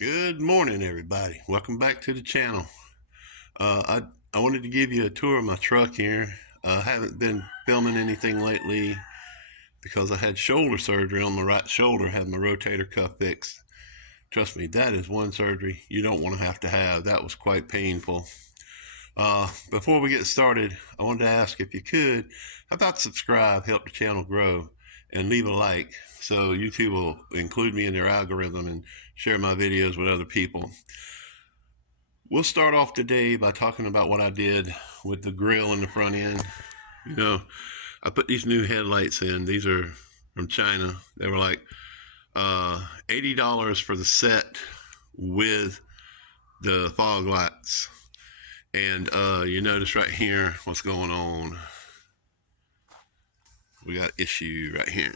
Good morning, everybody. Welcome back to the channel. I wanted to give you a tour of my truck here. I haven't been filming anything lately because I had shoulder surgery on my right shoulder, had my rotator cuff fixed. Trust me, that is one surgery you don't want to have. That was quite painful. Before we get started, I wanted to ask if you could, how about subscribe, help the channel grow, and leave a like so YouTube will include me in their algorithm and share my videos with other people. We'll start off today by talking about what I did with the grill in the front end. You know, I put these new headlights in. These are from China. They were like $80 for the set with the fog lights. And you notice right here what's going on. We got issue right here.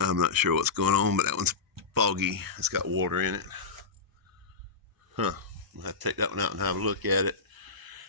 I'm not sure what's going on, but that one's foggy. It's got water in it. I'll have to take that one out and have a look at it.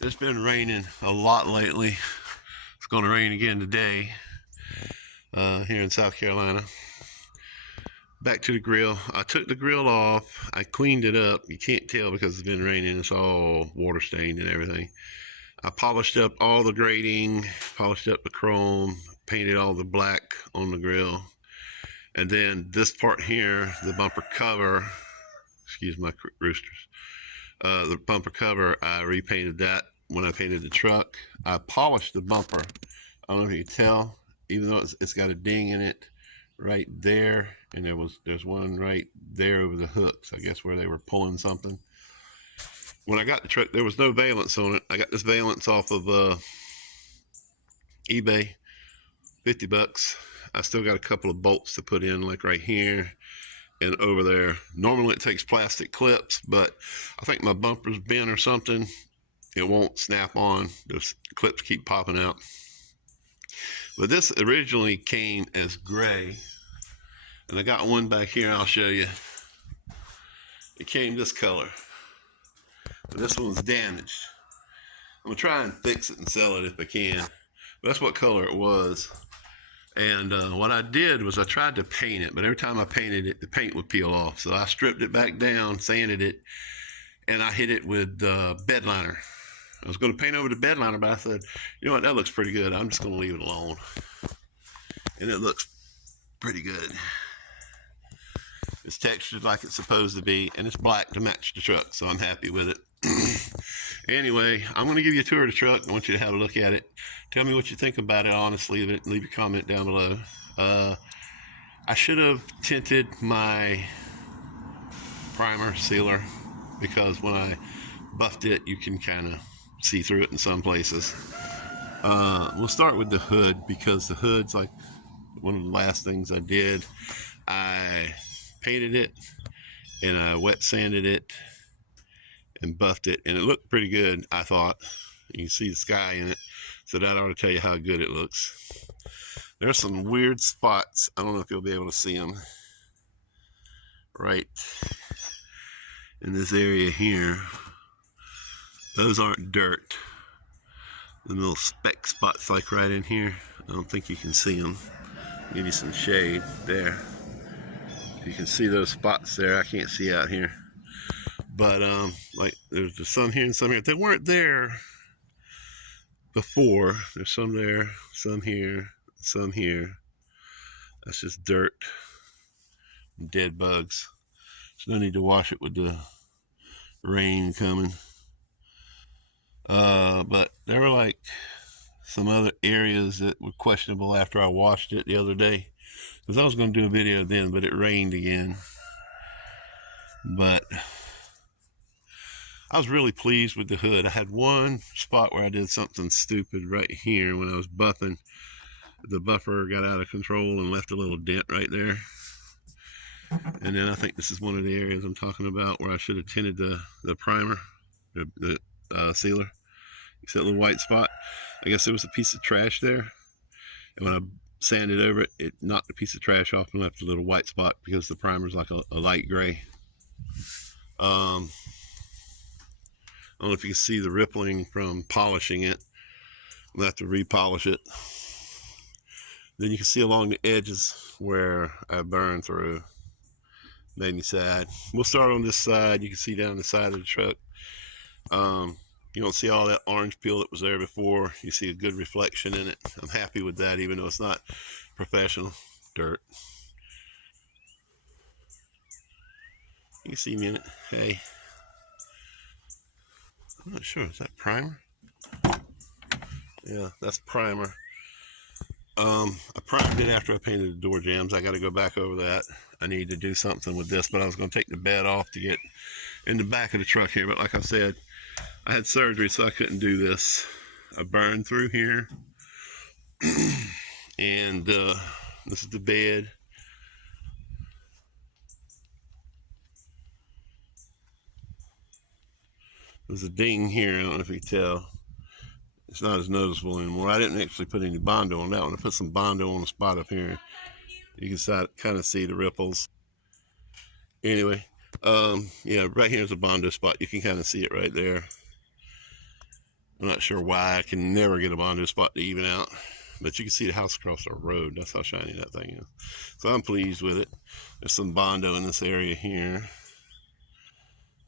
It's been raining a lot lately. It's going to rain again today here in South Carolina. Back to the grill. I took the grill off. I cleaned it up. You can't tell because it's been raining. It's all water stained and everything. I polished up all the grating, polished up the chrome, painted all the black on the grill. And then this part here, the bumper cover, excuse my roosters, the bumper cover, I repainted that when I painted the truck. I polished the bumper. I don't know if you can tell, even though it's got a ding in it right there, and there's one right there over the hooks, I guess where they were pulling something. When I got the truck, there was no valance on it. I got this valance off of eBay, 50 bucks. I still got a couple of bolts to put in, like right here and over there. Normally it takes plastic clips, but I think my bumper's bent or something. It won't snap on. Those clips keep popping out. But this originally came as gray, and I got one back here. I'll show you. It came this color, but this one's damaged. I'm gonna try and fix it and sell it if I can. But that's what color it was. And what I did was I tried to paint it, but every time I painted it, the paint would peel off. So I stripped it back down, sanded it, and I hit it with bed liner. I was going to paint over the bed liner, but I said, you know what, that looks pretty good. I'm just going to leave it alone. And it looks pretty good. It's textured like it's supposed to be, and it's black to match the truck, so I'm happy with it. Anyway, I'm going to give you a tour of the truck. I want you to have a look at it. Tell me what you think about it, honestly. Leave a comment down below. I should have tinted my primer sealer, because when I buffed it, you can kind of see through it in some places. We'll start with the hood, because the hood's like one of the last things I did. I painted it and I wet sanded it and buffed it, and it looked pretty good, I thought. You can see the sky in it, so that ought to tell you how good it looks. There's some weird spots. I don't know if you'll be able to see them right in this area here. Those aren't dirt. The little speck spots like right in here, I don't think you can see them. Give you some shade there. You can see those spots there. I can't see out here, but like there's some here and some here. They weren't there before. There's some there, some here, some here. That's just dirt, dead bugs. There's no need to wash it with the rain coming. But there were like some other areas that were questionable after I washed it the other day, because I was going to do a video then, but it rained again. But I was really pleased with the hood. I had one spot where I did something stupid right here when I was buffing. The buffer got out of control and left a little dent right there. And then I think this is one of the areas I'm talking about where I should have tinted the primer, the sealer. You see that little white spot? I guess there was a piece of trash there, and when I sanded over it, it knocked a piece of trash off and left a little white spot because the primer's like a light gray. I don't know if you can see the rippling from polishing it. We'll have to repolish it. Then you can see along the edges where I burned through. Made me sad. We'll start on this side. You can see down the side of the truck. You don't see all that orange peel that was there before. You see a good reflection in it. I'm happy with that, even though it's not professional dirt. You can see me in it. Hey, I'm not sure. Is that primer? Yeah, that's primer. I primed it after I painted the door jambs. I got to go back over that. I need to do something with this, but I was going to take the bed off to get in the back of the truck here. But like I said, I had surgery, so I couldn't do this. I burned through here, and this is the bed. There's a ding here. I don't know if you can tell. It's not as noticeable anymore. I didn't actually put any Bondo on that one. I put some Bondo on the spot up here. You can kind of see the ripples. Anyway, yeah, right here's a Bondo spot. You can kind of see it right there. I'm not sure why. I can never get a Bondo spot to even out, but you can see the house across the road. That's how shiny that thing is. So I'm pleased with it. There's some Bondo in this area here.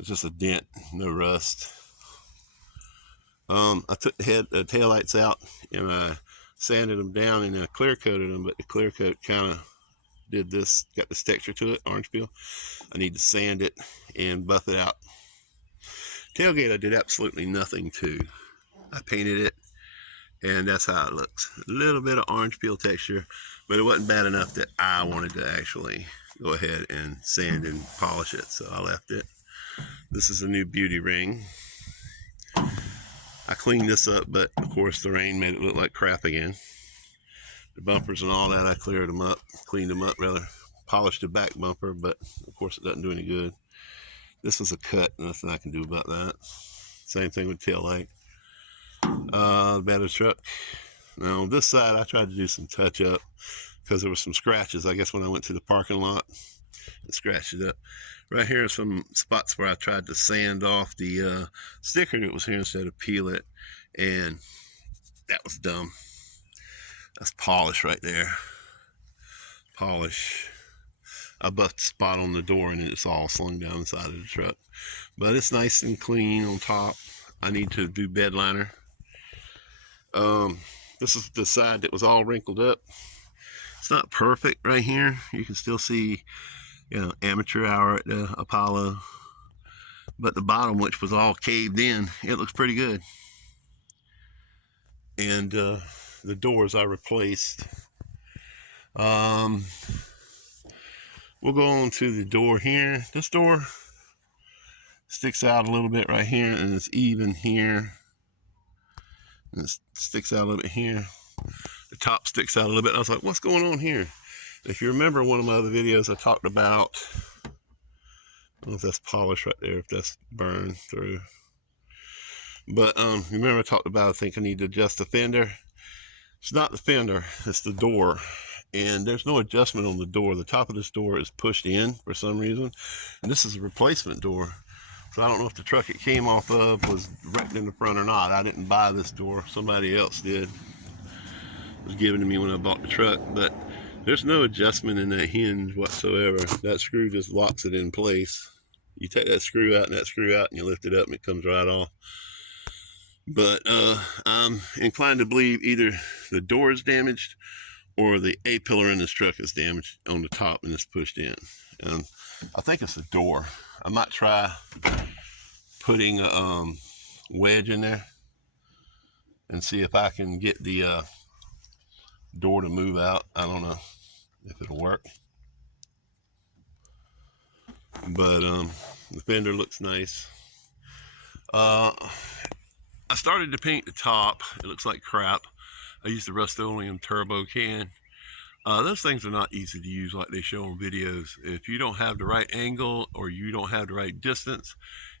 It's just a dent, no rust. I took the tail lights out and I sanded them down and I clear coated them, but the clear coat kind of did this, got this texture to it, orange peel. I need to sand it and buff it out. Tailgate I did absolutely nothing to. I painted it and that's how it looks. A little bit of orange peel texture, but it wasn't bad enough that I wanted to actually go ahead and sand and polish it, so I left it. This is a new beauty ring. I cleaned this up, but of course the rain made it look like crap again. The bumpers and all that, I cleared them up, cleaned them up rather, polished the back bumper, but of course it doesn't do any good. This was a cut, nothing I can do about that. Same thing with tail light. The bed of the truck. Now on this side, I tried to do some touch up because there were some scratches. I guess when I went to the parking lot, it scratched it up. Right here are some spots where I tried to sand off the sticker that was here instead of peel it, and that was dumb. That's polish right there. Polish. I buffed the spot on the door and it's all slung down the side of the truck. But it's nice and clean on top. I need to do bed liner. This is the side that was all wrinkled up. It's not perfect right here. You can still see, you know, amateur hour at the Apollo. But the bottom, which was all caved in, it looks pretty good. And the doors I replaced. We'll go on to the door here. This door sticks out a little bit right here, and it's even here. And it sticks out a little bit here. The top sticks out a little bit. I was like, what's going on here? If you remember one of my other videos, I talked about, I don't know if that's polish right there, if that's burned through. But remember I talked about, I think I need to adjust the fender. It's not the fender, it's the door. And there's no adjustment on the door. The top of this door is pushed in for some reason. And this is a replacement door. So I don't know if the truck it came off of was wrecked in the front or not. I didn't buy this door. Somebody else did. It was given to me when I bought the truck. But there's no adjustment in that hinge whatsoever. That screw just locks it in place. You take that screw out and that screw out and you lift it up and it comes right off. But I'm inclined to believe either the door is damaged or the A-pillar in this truck is damaged on the top and it's pushed in. And I think it's the door. I might try putting a wedge in there and see if I can get the door to move out. I don't know if it'll work. But the fender looks nice. I started to paint the top. It looks like crap. I used the Rust-Oleum Turbo can. Those things are not easy to use like they show on videos. If you don't have the right angle or you don't have the right distance,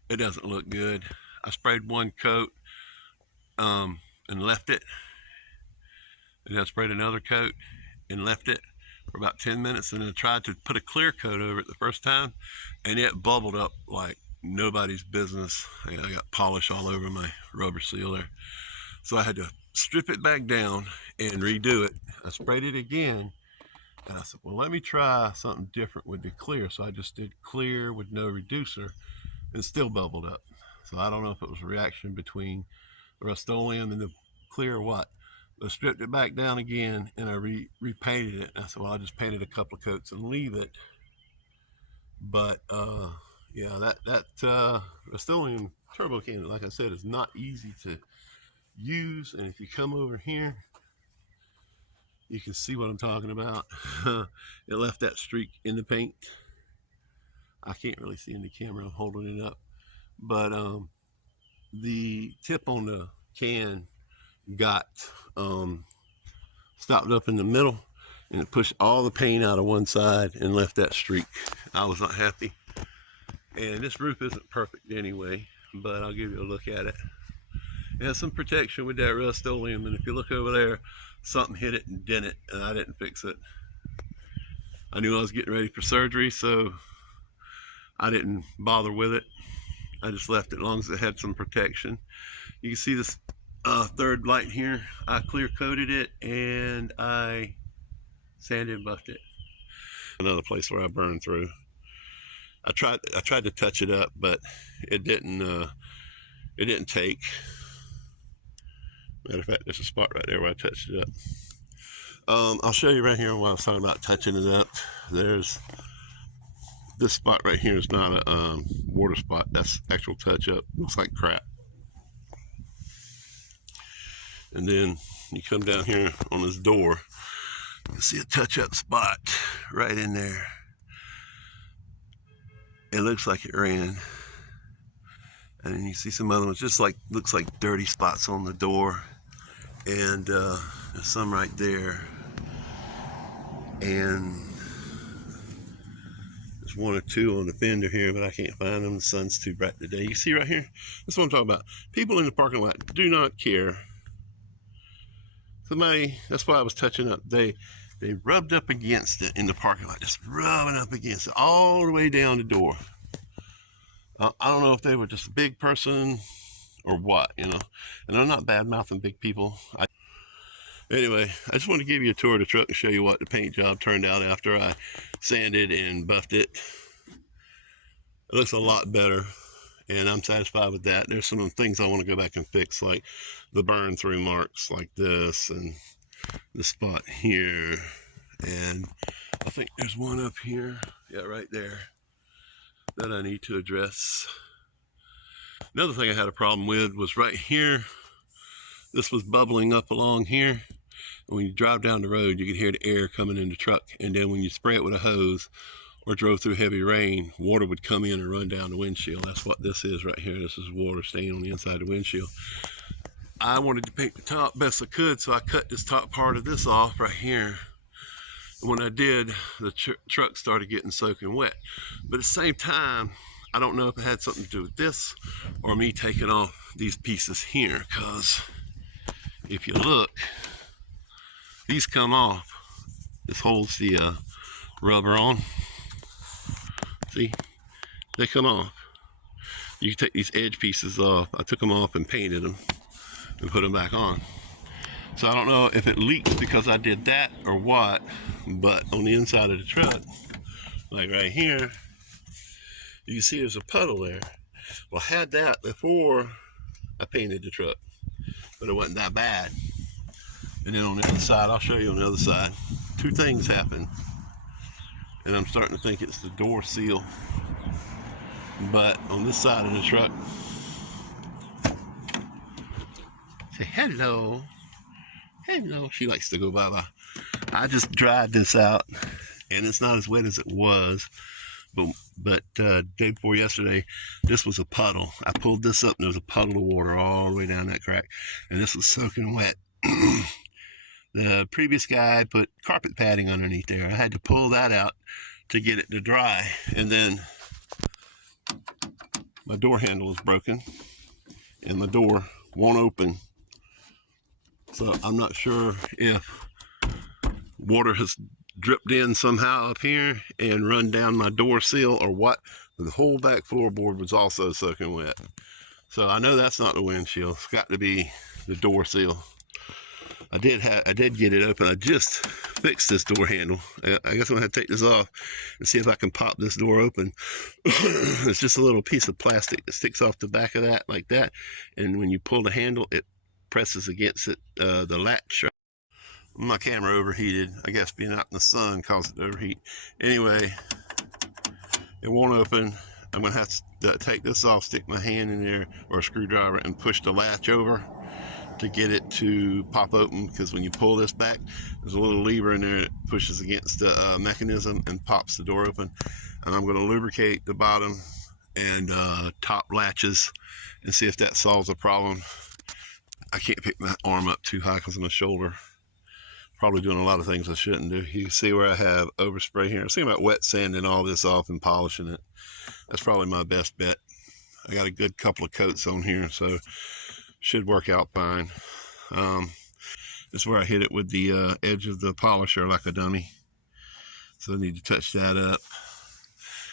it doesn't look good. I sprayed one coat and left it. And I sprayed another coat and left it for about 10 minutes. And then I tried to put a clear coat over it the first time, and it bubbled up like nobody's business. I got polish all over my rubber sealer. So I had to strip it back down and redo it. I sprayed it again, And I said, well, let me try something different with the clear. So I just did clear with no reducer, and it still bubbled up. So I don't know if it was a reaction between the Rust-Oleum and the clear or what. I stripped it back down again, and I repainted it. And I said, well, I just painted a couple of coats and leave it. But yeah, that Rust-Oleum turbo can, like I said, is not easy to use. And if you come over here, you can see what I'm talking about. It left that streak in the paint. I can't really see in the camera, I'm holding it up. But the tip on the can got stopped up in the middle, and it pushed all the paint out of one side and left that streak. I was not happy. And this roof isn't perfect anyway, but I'll give you a look at it. It has some protection with that Rust-Oleum, and if you look over there, something hit it and dent it, and I didn't fix it. I knew I was getting ready for surgery, so I didn't bother with it. I just left it as long as it had some protection. You can see this third light here. I clear coated it and I sanded and buffed it. Another place where I burned through. I tried to touch it up, but it didn't take. Matter of fact, there's a spot right there where I touched it up. I'll show you right here what I was talking about touching it up. There's this spot right here is not a water spot. That's actual touch up. Looks like crap. And then you come down here on this door, you see a touch up spot right in there. It looks like it ran. And then you see some other ones, just like, looks like dirty spots on the door. And there's some right there. And there's one or two on the fender here, but I can't find them. The sun's too bright today. You see right here? That's what I'm talking about. People in the parking lot do not care. Somebody, that's why I was touching up. They rubbed up against it in the parking lot, just rubbing up against it all the way down the door. I don't know if they were just a big person or what, you know. And I'm not bad mouthing big people. Anyway, I just want to give you a tour of the truck and show you what the paint job turned out after I sanded and buffed it. It looks a lot better, and I'm satisfied with that. There's some things I want to go back and fix, like the burn through marks like this, and the spot here, and I think there's one up here, yeah, right there, that I need to address. Another thing I had a problem with was right here. This was bubbling up along here. And when you drive down the road, you could hear the air coming in the truck. And then when you spray it with a hose or drove through heavy rain, water would come in and run down the windshield. That's what this is right here. This is water staying on the inside of the windshield. I wanted to paint the top best I could, so I cut this top part of this off right here. And when I did, the truck started getting soaking wet. But at the same time, I don't know if it had something to do with this or me taking off these pieces here, because if you look, these come off. This holds the rubber on. See, they come off. You can take these edge pieces off. I took them off and painted them and put them back on. So I don't know if it leaks because I did that or what, but on the inside of the truck, like right here, you can see there's a puddle there. Well, I had that before I painted the truck, but it wasn't that bad. And then on the other side, I'll show you on the other side, two things happened. And I'm starting to think it's the door seal. But on this side of the truck, say hello. Hello. She likes to go bye-bye. I just dried this out, and it's not as wet as it was. But day before yesterday, this was a puddle. I pulled this up, and there was a puddle of water all the way down that crack. And this was soaking wet. The previous guy put carpet padding underneath there. I had to pull that out to get it to dry. And then my door handle is broken and the door won't open. So I'm not sure if water has dripped in somehow up here and run down my door seal or what. The whole back floorboard was also soaking wet. So I know that's not the windshield. It's got to be the door seal. I did get it open. I just fixed this door handle. I guess I'm gonna have to take this off and see if I can pop this door open. It's just a little piece of plastic that sticks off the back of that like that, and when you pull the handle, it presses against it, the latch. My camera overheated. I guess being out in the sun caused it to overheat. Anyway, it won't open. I'm gonna have to take this off, stick my hand in there or a screwdriver and push the latch over to get it to pop open, because when you pull this back, there's a little lever in there that pushes against the mechanism and pops the door open. And I'm going to lubricate the bottom and top latches and see if that solves the problem. I can't pick my arm up too high because of my shoulder. Probably doing a lot of things I shouldn't do. You can see where I have overspray here. I was thinking about wet sanding all this off and polishing it. That's probably my best bet. I got a good couple of coats on here, so should work out fine. This is where I hit it with the edge of the polisher like a dummy. So I need to touch that up.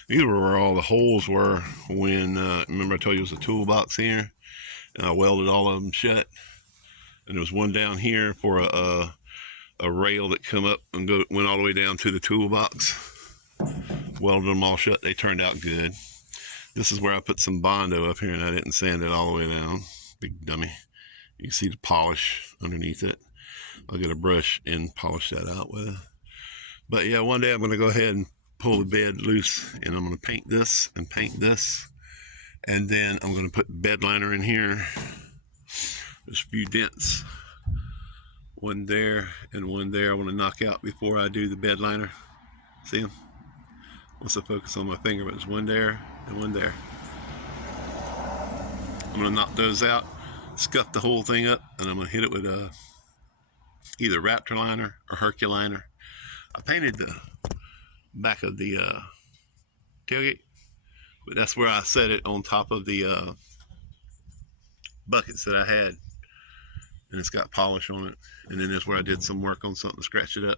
These were where all the holes were when, remember I told you it was a toolbox here? And I welded all of them shut. And there was one down here for a rail that come up and went all the way down to the toolbox. Welded them all shut. They turned out good. This is where I put some Bondo up here and I didn't sand it all the way down. Big dummy. You can see the polish underneath it. I'll get a brush and polish that out with it. But yeah, one day I'm going to go ahead and pull the bed loose, and I'm going to paint this and paint this, and then I'm going to put bed liner in here. There's a few dents, one there and one there I want to knock out before I do the bed liner. See them? Once I focus on my finger, but there's one there and one there. I'm going to knock those out, scuff the whole thing up, and I'm going to hit it with either Raptor liner or Herculiner. I painted the back of the tailgate, but that's where I set it on top of the buckets that I had, and it's got polish on it. And then that's where I did some work on something to scratch it up.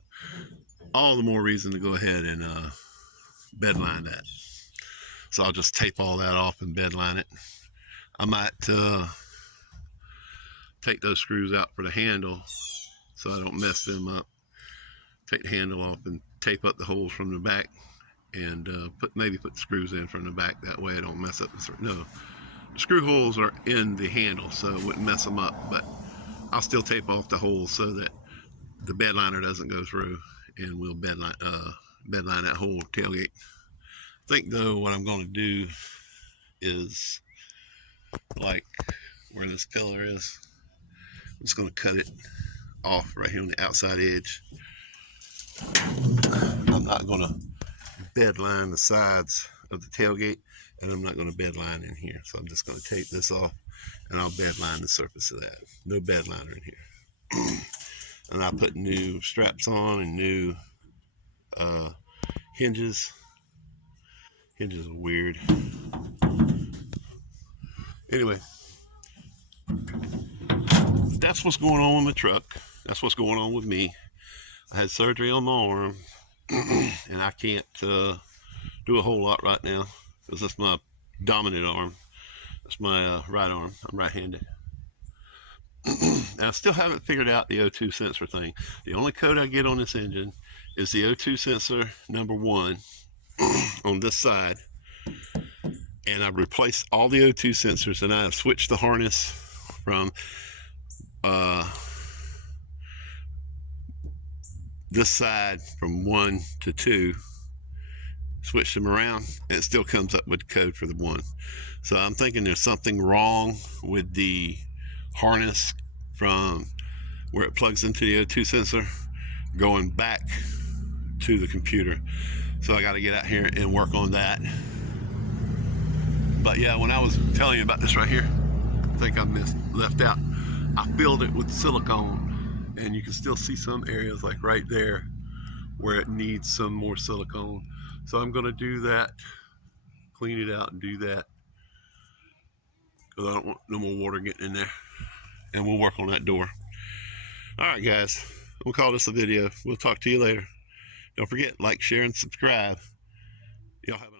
All the more reason to go ahead and bed line that. So I'll just tape all that off and bed line it. I might take those screws out for the handle so I don't mess them up. Take the handle off and tape up the holes from the back, and maybe put the screws in from the back. That way I don't mess up the screw holes are in the handle, so it wouldn't mess them up. But I'll still tape off the holes so that the bed liner doesn't go through, and we'll bed line that whole tailgate. I think though what I'm going to do is, like where this pillar is, I'm just going to cut it off right here on the outside edge. I'm not going to bed line the sides of the tailgate, and I'm not going to bed line in here. So I'm just going to take this off, and I'll bed line the surface of that. No bed liner in here. And I put new straps on and new hinges. Hinges are weird. Anyway, that's what's going on with my truck. That's what's going on with me. I had surgery on my arm, and I can't do a whole lot right now because that's my dominant arm. That's my right arm. I'm right-handed. And I still haven't figured out the O2 sensor thing. The only code I get on this engine is the O2 sensor #1 on this side. And I've replaced all the O2 sensors, and I have switched the harness from this side from 1 to 2, switched them around, and it still comes up with the code for the 1. So I'm thinking there's something wrong with the harness from where it plugs into the O2 sensor going back to the computer. So I got to get out here and work on that. But yeah, when I was telling you about this right here, I think I left out, I filled it with silicone, and you can still see some areas like right there where it needs some more silicone. So I'm going to do that, clean it out and do that, because I don't want no more water getting in there. And we'll work on that door. All right, guys, we'll call this a video. We'll talk to you later. Don't forget, like, share, and subscribe. Y'all have a